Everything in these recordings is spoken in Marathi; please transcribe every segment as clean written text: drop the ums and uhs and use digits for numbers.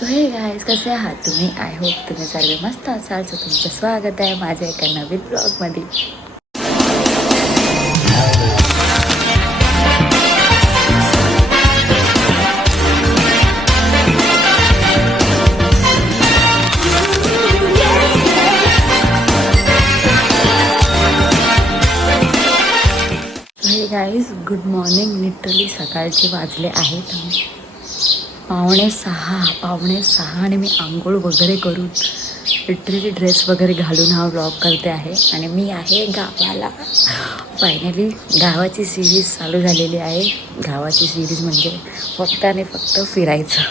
सो हे गाईज, कसे आहात तुम्ही? आय होप तुम्ही सर्व मस्त असाल. सो तुमचं स्वागत आहे माझ्या एका नवीन ब्लॉगमध्ये. हे गाईज, गुड मॉर्निंग. लिटरली सकाळचे वाजले आहेत पावणे सहा आणि मी आंघोळ वगैरे करून लिटरली ड्रेस वगैरे घालून हा व्लॉग करते आहे. आणि मी आहे गावाला. फायनली गावाची सिरीज चालू झालेली आहे. गावाची सिरीज म्हणजे फक्त आणि फक्त फिरायचं.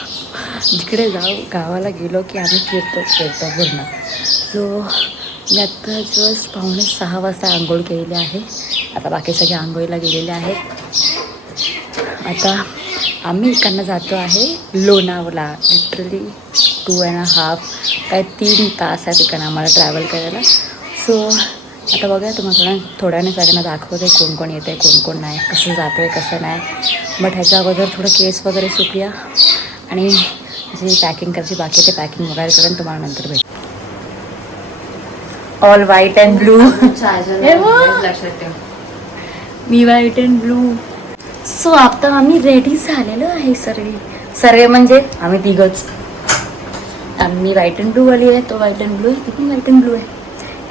जिकडे गावाला गेलो की आम्ही फिरतो पूर्ण. सो मी आत्ता जस्ट पावणे 6 वाजता आंघोळ केलेली आहे. आता बाकी सगळे आंघोळीला गेलेले आहेत. आता आम्ही इकडनं जातो आहे लोणावळा. लिटरली 2.5 काय 3 तास आहे तिकडनं आम्हाला ट्रॅव्हल करायला. सो आता बघा, तुम्हाला थोड्याने सगळ्यांना दाखवते कोण कोण येतं आहे, कोण कोण नाही, कसं जातो आहे कसं नाही. बट ह्याच्या अगोदर थोडं केस वगैरे सुकूया आणि जी पॅकिंग करायची बाकी ते पॅकिंग वगैरे करून तुम्हाला नंतर भेट. All white and blue. Me white and blue. So आता आम्ही रेडी झालेलो आहे. सर्वे म्हणजे आम्ही तिघच. आम्ही व्हाईट अँड ब्लू वाली आहे, तो व्हाईट अँड ब्लू आहे, ती पण व्हाईट अँड ब्लू आहे.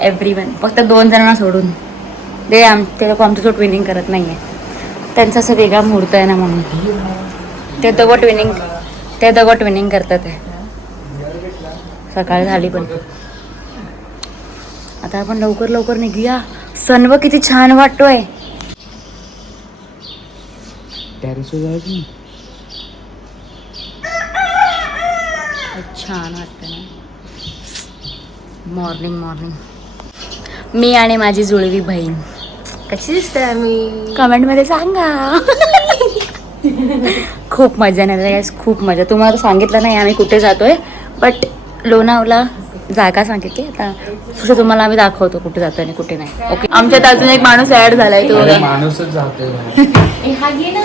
एव्हरीवन, फक्त 2 जणांना सोडून ते लोक आमचं ट्विनिंग करत नाही आहे. त्यांचा असं वेगळा मुहूर्त आहे ना, म्हणून ते दोघं ट्विनिंग करतात आहे. सकाळ झाली पण आता आपण लवकर निघूया. सनव किती छान वाटतोय. छान वाटतं ना मॉर्निंग. मी आणि माझी जुळवी बहीण कशी दिसते आम्ही कमेंटमध्ये सांगा. खूप मजा नाही गाईस, खूप मजा. तुम्हाला तर सांगितलं नाही आम्ही कुठे जातोय, बट लोणावळा जागा सांगितली. आता तसं तुम्हाला आम्ही दाखवतो कुठे जातोय आणि कुठे नाही. ओके, आमच्यात अजून एक माणूस ऍड झालाय. तो माणूसच जातोय.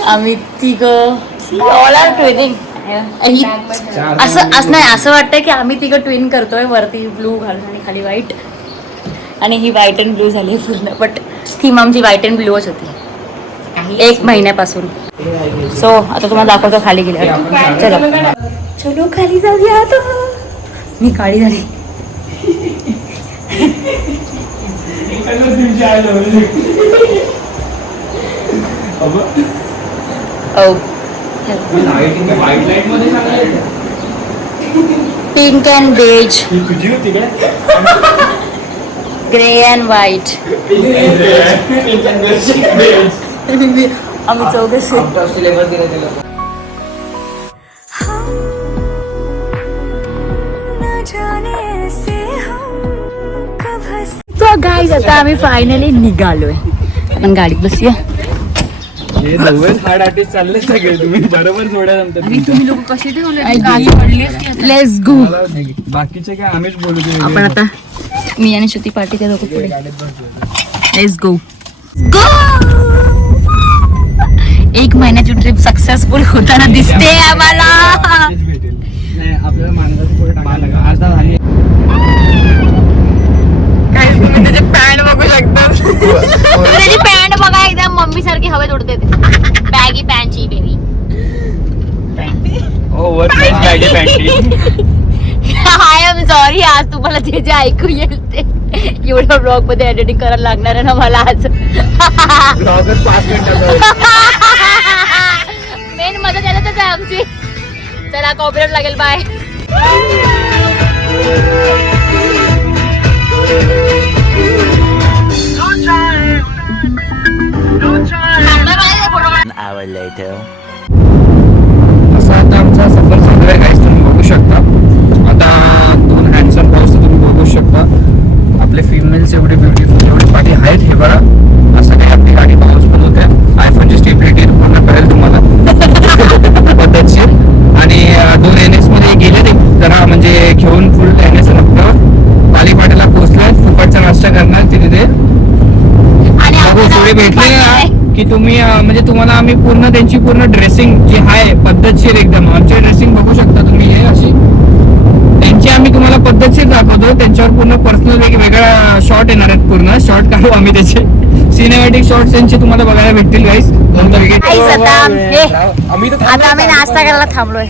आम्ही तिघं ऑल आर ट्विनिंग. असं वाटतंय की आम्ही तिघं ट्विन करतोय. वरती ब्लू घालून आणि खाली व्हाईट. आणि ही व्हाईट अँड ब्लू झाली पूर्ण. बट थीम आमची व्हाईट अँड ब्लूच होती 1 महिन्यापासून. सो आता तुम्हाला दाखवतो खाली गेल्या. चलो खाली जाऊया आता. मी काळी झाली. Pink and beige, grey and white. आम्ही चौघच. सो गाईज, आता आम्ही फायनली निघालोय. आपण गाडीत बसूया. चालले सगळे तुम्ही बरोबर सोडा. तुम्ही लोक कसे लेट्स गो. बाकीचे काय आम्हीच बोलू. आपण आता मी आणि श्रुती पार्टी त्या लोक पुढे. Let's go. 1 महिन्याची ट्रिप सक्सेसफुल होताना दिसते आम्हाला. आपल्याला मानगाव पुढे टाकायला अर्धा झाली. काय तुम्ही त्याची पॅन्ट बघू शकता. त्याची पॅन्ट बघा, एकदम मम्मी सारखी हवेत उडते. बॅगी पॅन्टची बेबी. ओव्हर साइज बॅगी पॅन्टी. आय एम सॉरी, आज तुम्हाला जे जे ऐकू येईल ते एवढ्या ब्लॉग मध्ये एडिटिंग करायला लागणार आहे ना मला आज. ब्लॉगच 5 मिनिटाचा. मेन मजा त्याच्यातच आहे आमची. चला, कॉपीराइट लागेल. बाय. असा आता आमचा सफर चालू आहे गाईस, तुम्ही बघू शकता. आता 2 हँडसम बॉयज तुम्ही बघू शकता. आपले फिमेल्स एवढे ब्युटिफुल एवढे पाठी आहेत. हे बघा, असं काही आपली गाडी पाऊस पण होते. आयफोनची स्टेबिलिटी पूर्ण कळेल तुम्हाला पद्धतशीर. आणि 2 NS मध्ये गेले ते जरा म्हणजे घेऊन फुल NS पालीपाट्याला पोहोचलाय. फुकटचा नाश्ता करणार तिथे. थोडे भेटले ना की तुम्ही म्हणजे तुम्हाला आम्ही पूर्ण त्यांची पूर्ण ड्रेसिंग जी आहे पद्धतशीर एकदम. आमची ड्रेसिंग बघू शकता तुम्ही. हे अशी पद्धतशीर दाखवतो. त्यांच्यावर पूर्ण पर्सनल वेगवेगळा शॉर्ट येणार आहेत. पूर्ण शॉर्ट काढू आम्ही त्याचे सिनेमॅटिक शॉर्ट्स त्यांचे तुम्हाला बघायला भेटतील गाईस. आता आम्ही नाश्ता करायला थांबलोय.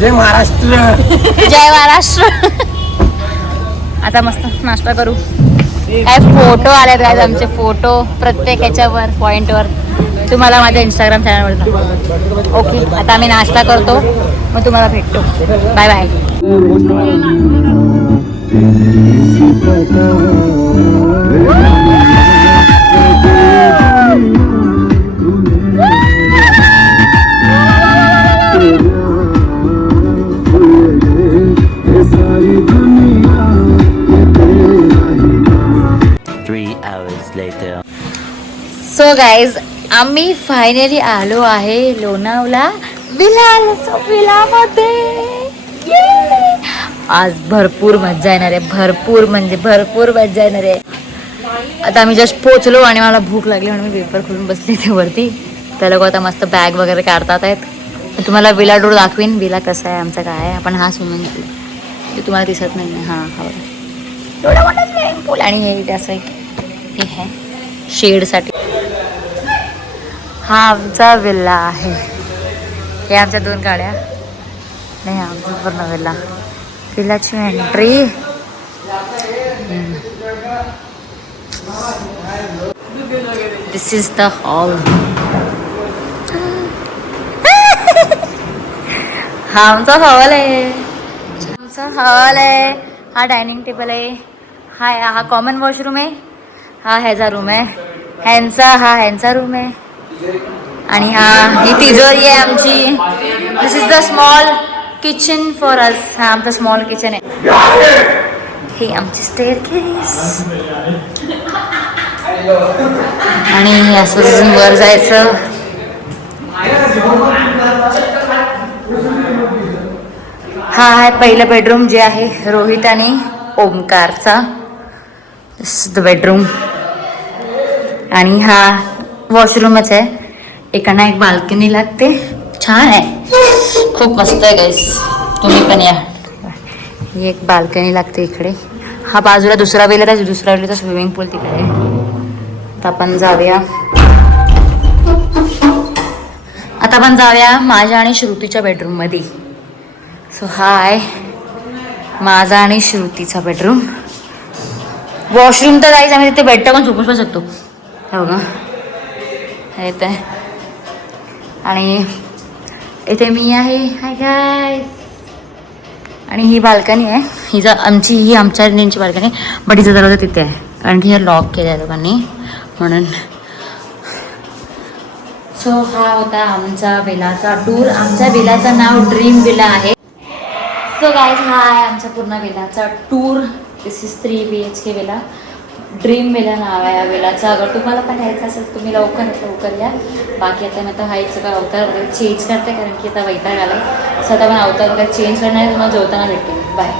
जय महाराष्ट्र. जय महाराष्ट्र. आता मस्त नाश्ता करू. काय फोटो आलेत गाईज आमचे. फोटो प्रत्येक ह्याच्यावर पॉइंटवर तुम्हाला माझ्या इंस्टाग्राम चॅनलवर. ओके आता आम्ही नाश्ता करतो मग तुम्हाला भेटतो. Bye bye. सो गाईज आम्ही फायनली आलो आहे लोणावळा विलामध्ये. आज भरपूर मज्जा येणार आहे. भरपूर म्हणजे भरपूर मज्जा येणार आहे. आता आम्ही जस्ट पोचलो आणि मला भूक लागली म्हणून मी पेपर खोलून बसले ते वरती. त्या लोक आता मस्त बॅग वगैरे काढतात आहेत. मी तुम्हाला विला टूर दाखवीन. विला कसा आहे आमचा काय आहे. आपण हा स्विमिंग पूल ते तुम्हाला दिसत नाही. हां हा एवढा मोठा स्विमिंग पूल आणि हे असं एक हे आहे शेडसाठी. हा आमचा विल्ला आहे. हे आमच्या 2 गाड्या नाही आमचा पूर्ण विल्ला. विल्लाची entry. This is the hall. हा आमचा हॉल आहे. आमचा हॉल आहे. हा डायनिंग टेबल आहे. हा कॉमन वॉशरूम आहे. हा ह्याचा रूम आहे. ह्यांचा रूम आहे. आणि ही तिजोरी आहे आमची. This is the small kitchen for us. हा आमचा स्मॉल किचन आहे. ही आमची स्टेअरकेस. आणि असं वर जायचं. हा आहे पहिलं बेडरूम जे आहे रोहित आणि ओमकारचा. दिस इज द बेडरूम. आणि हा वॉशरूमच आहे. एकाना एक बाल्कनी लागते. छान आहे. खूप मस्त आहे गाईस. तुम्ही पण या. ही एक बाल्कनी लागते इकडे. हा बाजूला दुसरा वेलेचा स्विमिंग पूल तिकडे आहे. आता आपण जाऊया माझ्या आणि श्रुतीच्या बेडरूम मध्ये. सो हा आहे माझा आणि श्रुतीचा बेडरूम. वॉशरूम तर जायचं आम्ही तिथे बेड टाकून झोपून पण शकतो. हे बघा येत आहे. आणि इथे मी आहे. Hi guys. आणि ही बाल्कनी आहे. ही आमच्या नेमची बाल्कनी. बट हिचा दरवाजा तिथे आहे कारण की हे लॉक केलं आहे लोकांनी म्हणून. सो हा होता आमचा विलाचा टूर. आमच्या विलाचं नाव ड्रीम विला आहे. सो गाईज हा आहे आमचा पूर्ण विलाचा tour. This is 3 BHK villa. Dream villa नाव आहे या विलाचं. अगर तुम्हाला पण यायचं असेल तर तुम्ही लवकर या. बाकी आता मी आता हायचं का अवतार वगैरे चेंज करते कारण की आता वैताग आला आहे. सध्या पण अवतार वगैरे चेंज करणार आहे. तुम्हाला जेवताना भेटते. बाय.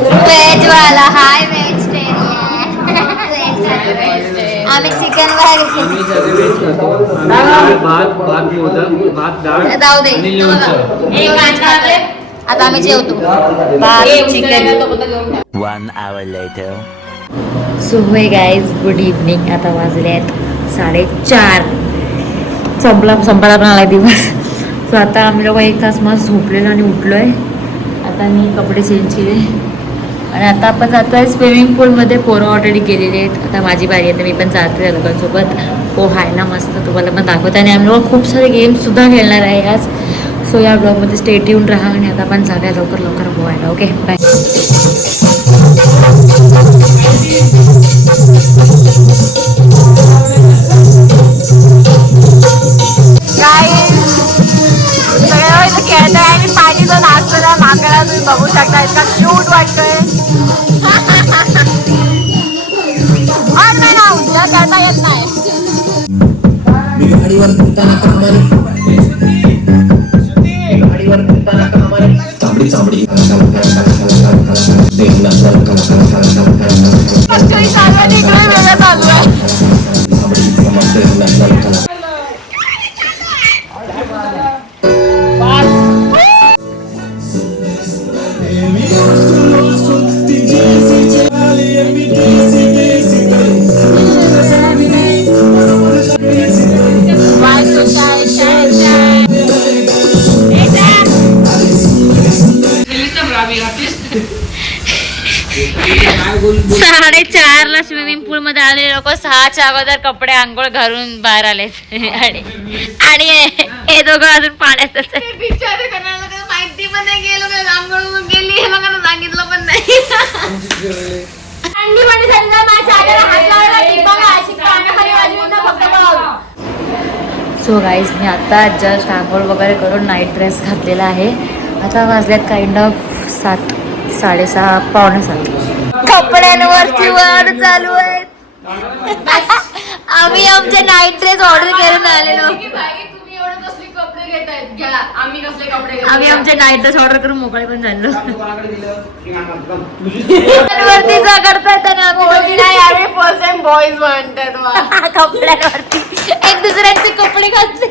व्हेज वाला. हाय व्हेजिटेरियन. आम्ही चिकन जाऊ दे. आता आम्ही जेवतो. चिकन. 1 hour later. सो हे गाईज गुड इव्हनिंग. आता वाजले आहेत 4:30. संपला पण आला दिवस. सो आता आम्ही लोक 1 तास मस्त झोपलेलो आणि उठलो आहे. आता मी कपडे चेंज केले आणि आता आपण जातो आहे स्विमिंग पूलमध्ये. पोरं ऑलरेडी गेलेले आहेत. आता माझी बारी आहे. मी पण जाते त्या लोकांसोबत पोहायला मस्त. तुम्हाला पण दाखवते. आणि आम्ही लोक खूप सारे गेम्ससुद्धा खेळणार आहे आज. सो या ब्लॉगमध्ये स्टे ट्यून राहा. आणि आता आपण जाऊया लवकर पोहायला. Okay bye. खेळताय आणि पाणी जो नाचताना माकडा तुम्ही बघू शकता, इतका क्यूट वाटतोय. करता येत नाही. साडेचारला स्विमिंग पूल मध्ये आले लोक, 6च्या अगोदर कपडे आंघोळ घालून बाहेर आले आणि हे दोघं अजून पाण्यातच माहिती पण नाही गेलो, आंघोळ गेली हे बघा सांगितलं पण नाही. सो गाईज, मी आता जस्ट आंघोळ वगैरे करून नाईट ड्रेस घातलेला आहे. आता वाजल्यात काइंड ऑफ 7, 6:30, पावणे 7. कपड्यांवरची वाढ चालू आहे. आम्ही आमचे नाईट ड्रेस ऑर्डर करून आलेलो. आम्ही आमचे नाईट ड्रेस ऑर्डर करून मोकळे पण झालो. कपड्यांवरती एक दुसऱ्यांचे कपडे घातले.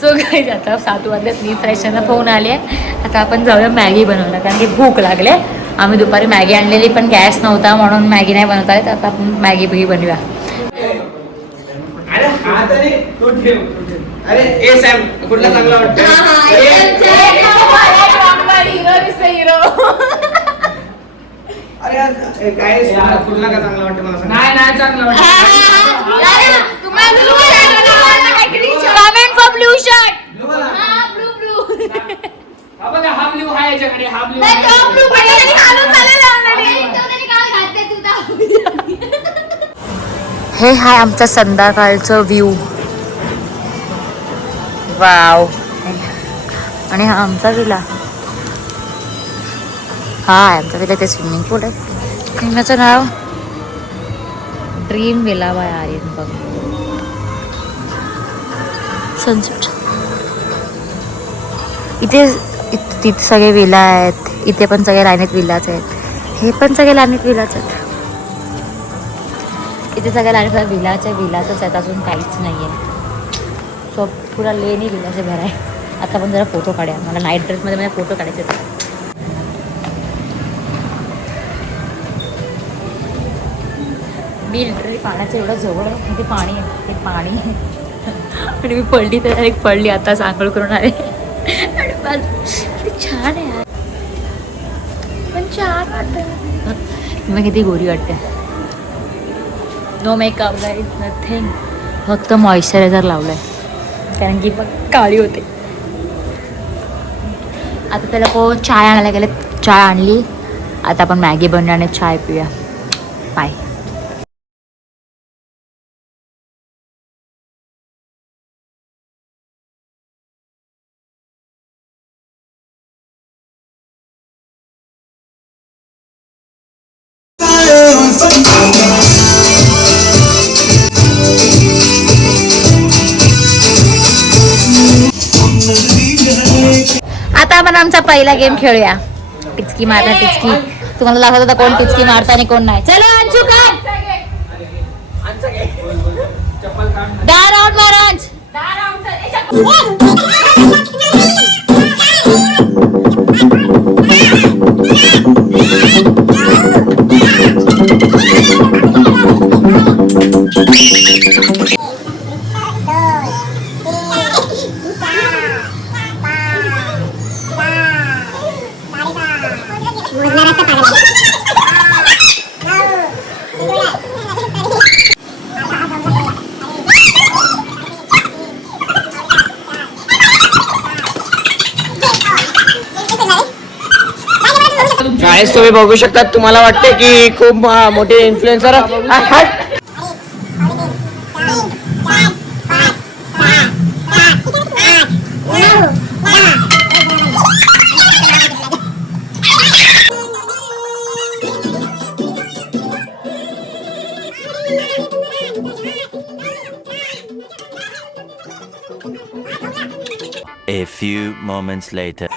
सो गाईज, आता 7 वाजल्यात, मी फ्रेश होऊन आले. आता आपण जाऊया मॅगी बनवणार, कारण की भूक लागले. आम्ही दुपारी मॅगी आणलेली पण गॅस नव्हता म्हणून मॅगी नाही बनवता येत. आता आपण मॅगी बनवूया. कुठला चांगला वाटतं? कुठला का चांगला वाटतं मला? नाही चांगला वाटतं. Comment for blue shirt. हा ब्लू आहे याच्याकडे. हा ब्लू हे हाय आमचा संध्याकाळचं व्ह्यू. वाव. आणि हा आमचा विला. हा आमचा विला, ते स्विमिंग पूल आहे. फिल्माचं नाव ड्रीम विला बाय आर्यन. बघ सनसेट. इथे तिथे सगळे विला आहेत. इथे पण सगळे लाईनीत विलाच आहेत. हे पण सगळे लाईनीत विलाच आहेत. इथे सगळ्या लाईनीत विलाचंच आहेत. अजून काहीच नाही आहे. सो पुरा लेणी विलाचे घर आहे. आता आपण जरा फोटो काढूया. मला नाईट ड्रेसमध्ये मला फोटो काढायचे आहेत. मी लिटरली पाण्याच्या एवढं जवळ आहे. ते पाणी आहे, ते पाणी आहे. आणि मी पडली तर एक पडली. आता आंघोळ करून आले. आणि किती छान आहे यार, पण छान वाटतं. मग किती गोरी वाटते. No makeup guys, nothing. फक्त मॉइश्चरायझर लावलं आहे, कारण की मग काळी होते. आता त्याला चाय आणायला गेले. चाय आणली. आता आपण मॅगी बनवूया आणि चाय पिऊया. बाय. आता आपण आमचा पहिला गेम खेळूया. टिचकी मारता टिचकी. तुम्हाला दाखवत होता कोण टिचकी मारता आणि कोण नाही. चलो अंशू काढ. दहा राऊंड मारा अंश. गाईस तुम्ही बघू शकता, तुम्हाला वाटते की खूप मोठे influencer A few moments later.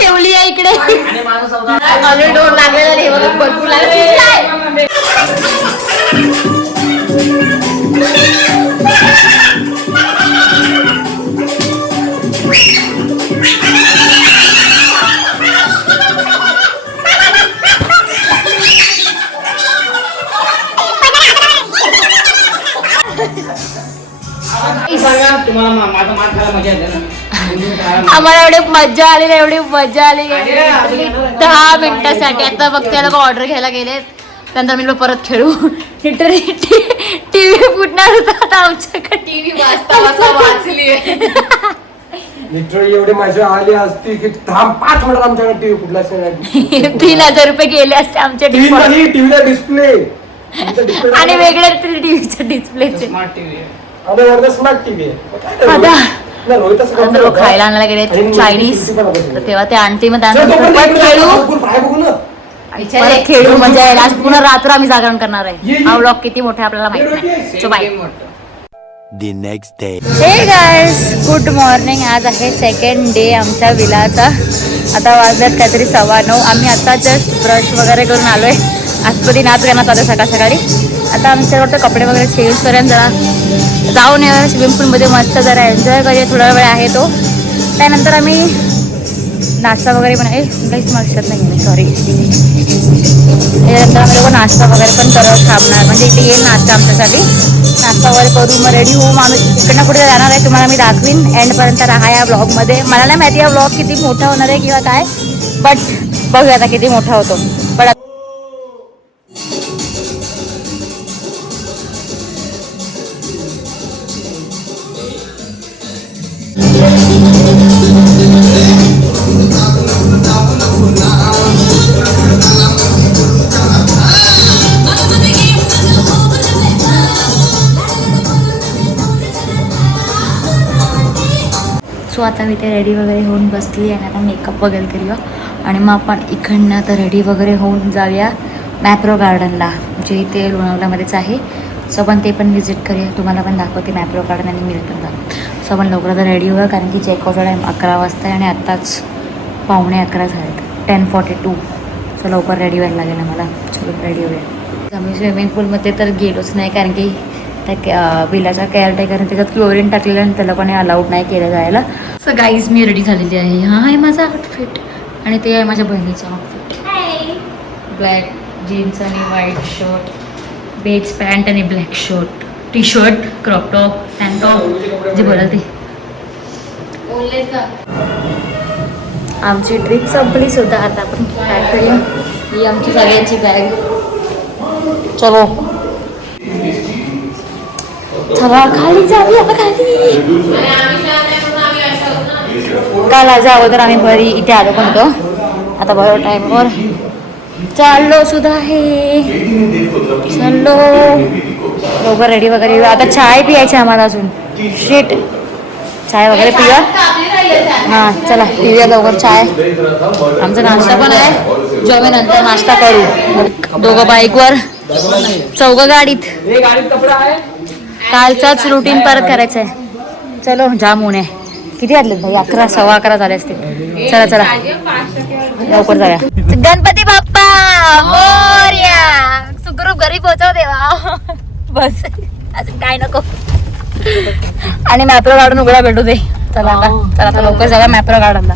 ठेवली आहे इकडे ऑलरेडी डोर लागलेला नाही बघा भरपूर आम्हाला एवढी मजा आली ना, एवढी मजा आली 10 मिनिटासाठी. आता फक्त लोक ऑर्डर घ्यायला गेलेत, त्यानंतर मी परत खेळू. टीव्ही फुटणार होता आता आमच्याकडे. टीव्ही वाचली लिटरली एवढी मजा आली असती की 5 मिनिटात आमच्याकडे टीव्ही फुटला असता. 3,000 रुपये गेले असते आमच्या टीव्हीला डिस्प्ले आणि वेगळे टीव्हीच्या डिस्प्लेचे. स्मार्ट टीव्ही लोक खायला आणायला गेले चायनीज, तेव्हा ते आणते मग त्यानंतर खेळू मजा येईल. आज पुन्हा रात्र आम्ही जागरण करणार आहे. हा व्लॉग किती मोठा आपल्याला माहित नाही. So bye. The next day. Hey guys, good morning. आज आहे सेकंड डे आमच्या विलाचा. आता वाजल्यात काहीतरी 9:15. आम्ही आता जस्ट ब्रश वगैरे करून आलोय. आजपदी नाच गाणं चालू सकाळ सकाळी. आता आमच्याकडे कपडे वगैरे चेंज करेन, जरा जाऊन येऊया स्विमिंग पूलमध्ये, मस्त जरा एन्जॉय करूया. थोडा वेळ आहे तो. त्यानंतर आम्ही नाश्ता वगैरे पण काहीच लक्षात नाही, सॉरी. त्यानंतर आम्ही लोक नाश्ता वगैरे पण करत थांबणार, म्हणजे इथे येईल नाश्ता आमच्यासाठी. नाश्ता वगैरे करू, मग रेडी होऊ. आम्ही इकडनं कुठे जाणार आहे तुम्हाला मी दाखवीन. एंडपर्यंत राहा या ब्लॉगमध्ये. मला नाही माहिती हा ब्लॉग किती मोठा होणार आहे किंवा काय, बट बघूया आता किती मोठा होतो. पण सो आता मी ते रेडी वगैरे होऊन बसली आणि आता मेकअप वगैरे करूया आणि मग आपण इकडनं आता रेडी वगैरे होऊन जाऊया मॅप्रो गार्डनला, जे इथे लोणावळ्यामध्येच आहे. सो आपण ते पण व्हिजिट करूया, तुम्हाला पण दाखवते मॅप्रो गार्डन आणि मिल्टन गार्डन. सो आपण लवकर आता रेडी होऊया, कारण की चेकआउटचा टाईम 11 वाजता आहे आणि आत्ताच 11:15 झालेत, 10:42. सो लवकर रेडी व्हायला लागेल मला. चलो रेडी होऊया. आम्ही स्विमिंग पूलमध्ये तर गेलोच नाही, कारण की त्या विलाचा केअरटेकरने त्याच्यात क्लोरीन टाकलेलं आणि त्याला पण अलाउड नाही केलं जायला. सो गाईज, मी रेडी झालेली आहे. हा आहे माझा आउटफिट आणि ते आहे माझ्या बहिणीचा आउटफिट. ब्लॅक जीन्स आणि व्हाईट शर्ट, बेज पॅन्ट आणि black shirt, T shirt, crop top, pant top, जे बोला ते. आमची ट्रिप संपली सुद्धा. आता आपण पॅक करूया. ही आमची सगळ्यांची बॅग. चलो चला खाली जाऊया आता. खाली काल आज अगोदर आम्ही बरी इथे आलो पण होतो. आता बरोबर टाईमवर चाललो सुद्धा आहे. चाललो लवकर रेडी वगैरे. आता चाय पियायची आम्हाला अजून. शीट चाय वगैरे पिऊया. हां चला पिऊया लवकर चाय. आमचा नाश्ता पण आहे, जो आम्ही नंतर नाश्ता करू. दोघं बाईकवर, चौघं गाडीत. कालचाच रुटीन परत करायचं आहे. चलो जाम ऊन आहे. किती वाजले भाई? 11, 11:15 झाले असतील. चला चला लवकर जाऊया. गणपती बाप्पा मोरया. सुखरूप घरी पोहोचव देवा. बस असं काय नको. आणि मॅप्रो गार्डन उघडा भेटू दे. चला आता, चला आता लवकर जाऊया मॅप्रो गार्डनला.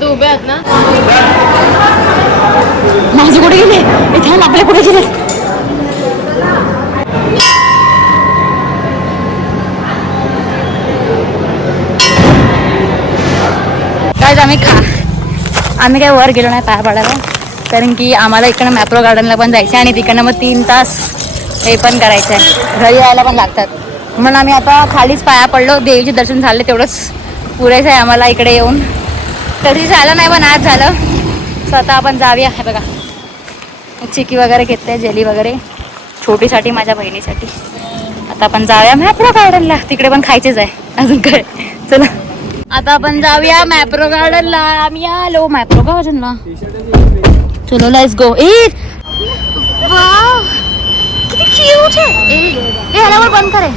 तू उभे आहात ना? माझे कुठे गेले? इथे आपले कुठे गेले? काय आम्ही काय वर गेलो नाही पाया पडायला, कारण की आम्हाला इकडनं मॅप्रो गार्डनला पण जायचं आहे आणि तिकडनं मग 3 तास हे पण करायचं आहे, घरी यायला पण लागतात. म्हणून आम्ही आता खालीच पाया पडलो. देवीचे दर्शन झाले तेवढंच पुरेसं आहे आम्हाला इकडे येऊन. कधी झालं नाही पण आज झालं. सो आता आपण जाऊया. हे बघा चिकी वगैरे घेतले, जेली वगैरे छोटीसाठी, माझ्या बहिणीसाठी. आता आपण जाऊया मॅप्रो गार्डनला. तिकडे पण खायचेच आहे अजून काय. चला आता आपण जाऊया मॅप्रो गार्डनला. आम्ही आलो मॅप्रो गार्डनला. चलो लेट्स गो. वाव किती क्यूट आहे. ह्याला बंद करे.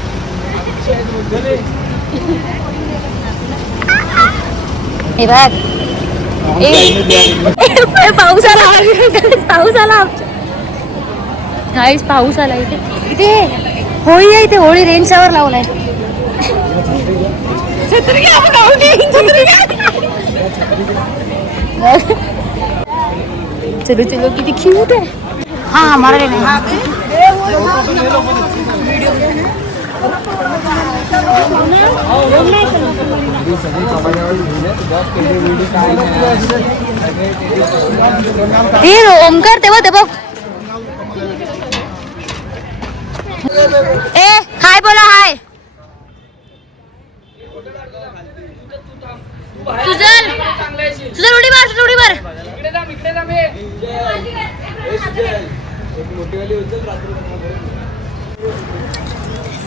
हे बघ पाऊस आला. पाऊस आला गाईस, पाऊस आला. इथे इथे होळी आहे. इथे होळी रेंजवर लावलाय. चलो चलो किती क्यूट आहे. हाँ हमारा हे ओमकार तेव्हा ते बघ. ए हाय बोला हाय. सुजल सुजल उडी मार, सुजल उडी मार.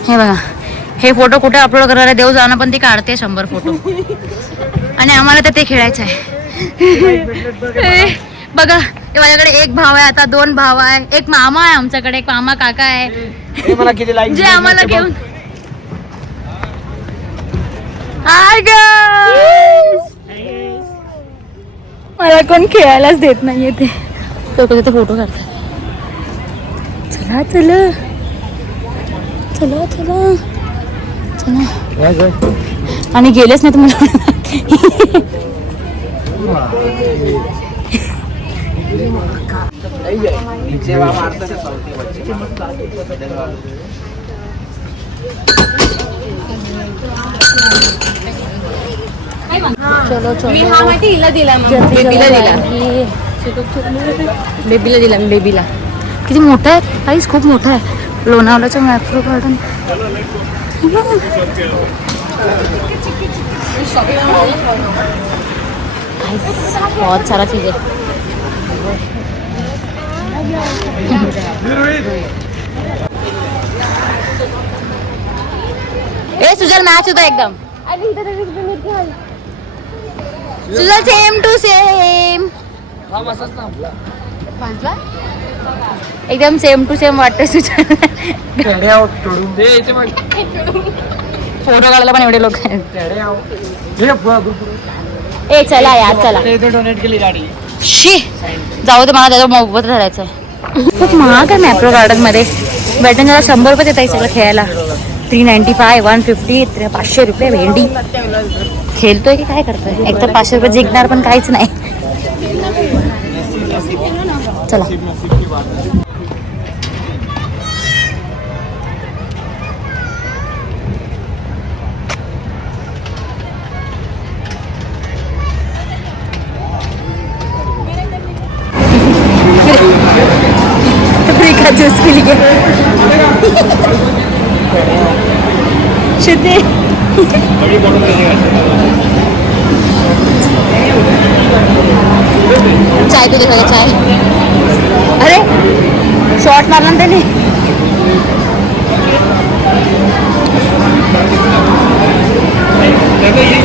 हे बघा हे फोटो कुठे अपलोड करायला देऊ जाणं पण ती काढते 100 फोटो आणि आम्हाला तर ते खेळायचं आहे. बघा माझ्याकडे एक भाव आहे, आता 2 भाव आहे, एक मामा आहे आमच्याकडे, एक मामा काका आहे मला किती लाईक जे आम्हाला घेऊन. हाय गाईस, मला कोण खेळायलाच देत नाहीये ते तिथे फोटो काढतात. चला चला चला चला चला आणि गेलेच नाही तुम्हाला. चलो चलो. मी हा माहिती हिला दिला, बेबीला दिला, बेबीला दिला मी बेबीला. किती मोठा आहे काहीच, खूप मोठा आहे. लोणावळ्याचं मॅप्रो गार्डन. बहुत सारा चीज है. ए सुजल मॅच होता एकदम. सुजल सेम टू सेम एकदम सेम टू सेम वाटतं सुजल. फोटो काढायला पण एवढे लोक आहेत. ए चला यार चला. डोनेट केली गाडी. शी जाऊ दे, मला त्याचा मोबत राहायचं आहे. खूप महाग आहे मॅप्रो गार्डन मध्ये. बॅटन जरा 100 रुपये देत आहे सगळं खेळायला. 395, 150, 500 रुपये भेंडी. खेळतोय की काय करतोय? एक तर 500 रुपये जिंकणार पण काहीच नाही. चला फ्री का जूस पी लिए. शुद्धि चाय पी सगळं चाय. अरे शॉर्ट मारला ना त्याने.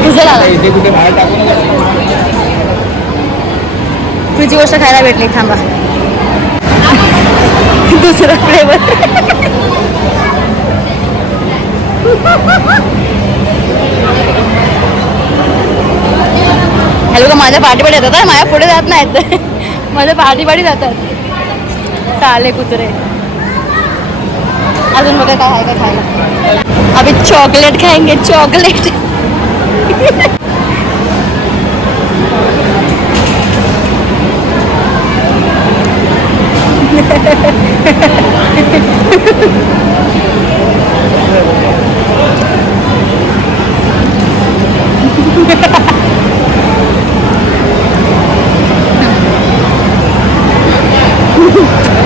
तुझं लागला तुझी गोष्ट खायला भेटली. थांबा दुसरा फ्लेवर. हॅलो का माझ्या पाठीपाठी जातात, माझ्या पुढे जात नाहीत. माझ्या पाठीपाठी जातात चाले कुत्रे. अजून बघा काय आहे का खायला. अभी चॉकलेट खाएंगे चॉकलेट.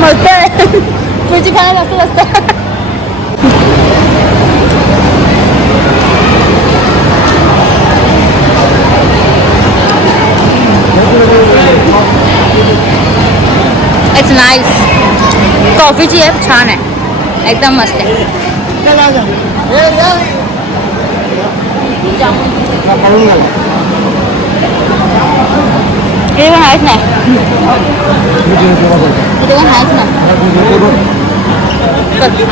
मस्त आहे. तुझी खायला जास्त असतं. It's nice. कॉफीची आहे, छान आहे, एकदम मस्त आहे. हे पण आहेच नाही, ते पण आहेच ना.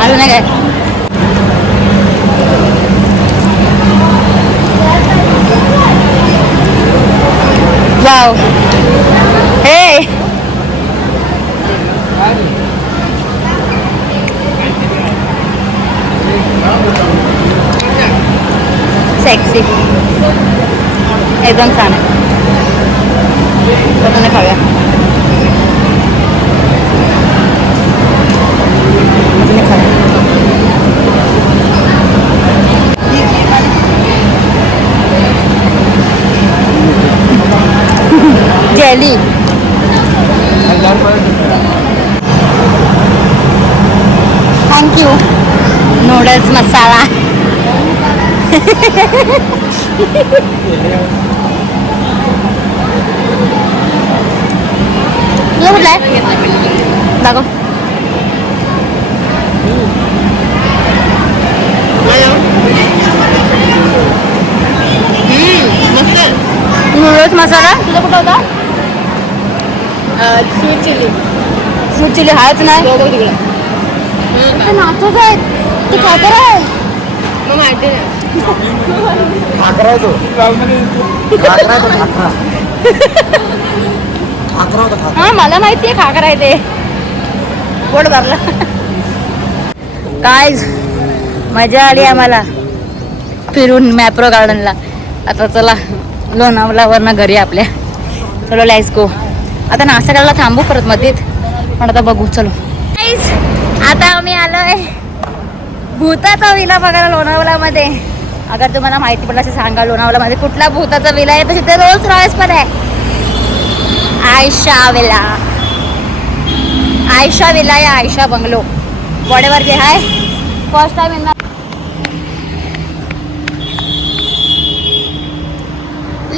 आलं नाही काय. वाव हे सेक्सी एकदम छान आहे. आपण खाऊया. तुला कुठला आहे दाखव. नूडल्स मसाला तुझा कुठला होता? Sweet chilli. स्वीट चिली हाच नाही नाचच आहे तू खाकर आहे माहिती नाही. खाकरा आहे तो. खाकरा आहे तो, खाकरा. खाकरा होता, खाकरा. हा मला माहिती आहे खाकर आहे ते. पोट भरला. काय मजा आली आम्हाला फिरून मॅप्रो गार्डनला. आता चला लोणावळावरनं घरी आपल्या. चलो लेट्स गो. आता नाश्ता करायला थांबू परत मध्येच पण आता बघू. चलो गाईज आता आम्ही आलोय भूताचा विला बघायला लोणावळामध्ये. अगर तुम्हाला माहिती पडलं असेल सांगा लोणावळामध्ये कुठला भूताचा विला आहे. तर तिथे रोल्स रॉयस पण आहे. आयशा विला. आयशा विला या आयशा बंगलो वॉडेवर जे आहे. First time in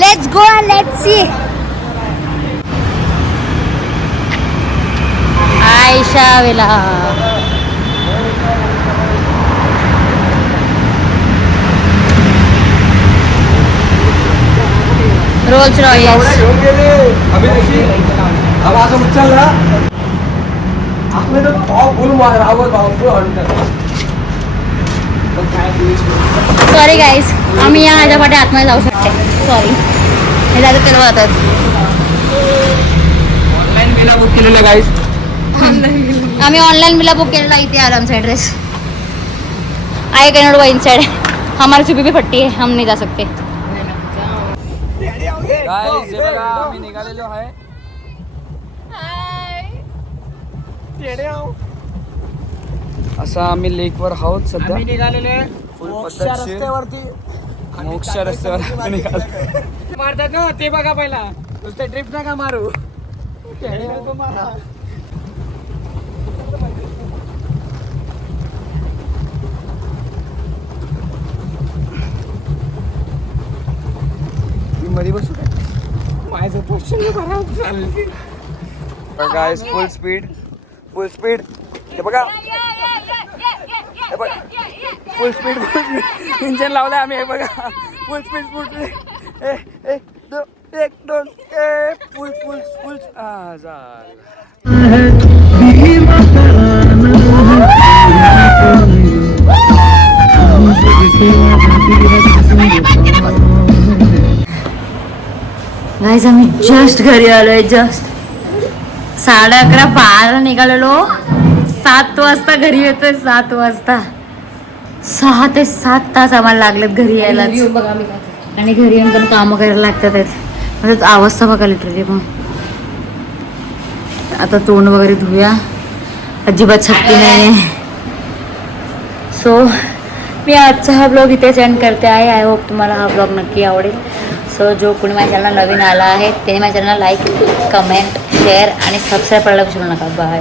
let's go let's see. Ayesha villa. Rolls Royce. घेऊन गेले आम्ही तशी. आम्ही असं उचलला आपलं भाव फुल मार आवड भाव फुल हंटर. सॉरी गाईज आम्ही या माझ्या पाठी आतमध्ये जाऊ शकते. सॉरी हे दादा तेल वाहतात. ऑनलाईन मेला बुक केलेला गाईस. आम्ही ऑनलाइन मिला बुक केलेला. इथे आला आमचा एड्रेस. आए कैनोड इन साइड हमारी चुपी भी फट्टी है. हम नहीं जा सकते. गाईस हे बघा आम्ही निघालेलो आहे. असं आम्ही लेकवर आहोत सध्या. निघालेले फुल रस्त्यावरती. मोक्ष रस्त्यावर निघालो. मारतात ना ते बघा पहिला. नुसतं ट्रिप नका मारू. मारा. मध्ये बसू माझं पोषण गाईस फुल स्पीड हे बघा. हे बघा फुल स्पीड इंजन लावलंय आम्ही. हे बघा फुल स्पीड. एक दोन फुल गाईज आम्ही जस्ट घरी आलोय. जस्ट 11:30 बारा निघालेलो. 7 वाजता घरी येतोय. 7 वाजता 6 ते 7 तास आम्हाला लागलेत घरी यायला. आणि घरी येऊन पण कामं करायला लागतात. म्हणजे अवस्था बघा लिटरली. मग आता तोंड वगैरे धुया. अजिबात शक्ती नाही आहे. सो मी आजचा हा ब्लॉग इथेच एंड करते आहे. आय होप तुम्हाला हा ब्लॉग नक्की आवडेल. सो जो कोणी माझ्या चॅनलला नवीन आला आहे त्याने माझ्या चॅनलला लाईक कमेंट शेअर आणि सबस्क्राईब करायला विसरू नका. बाय.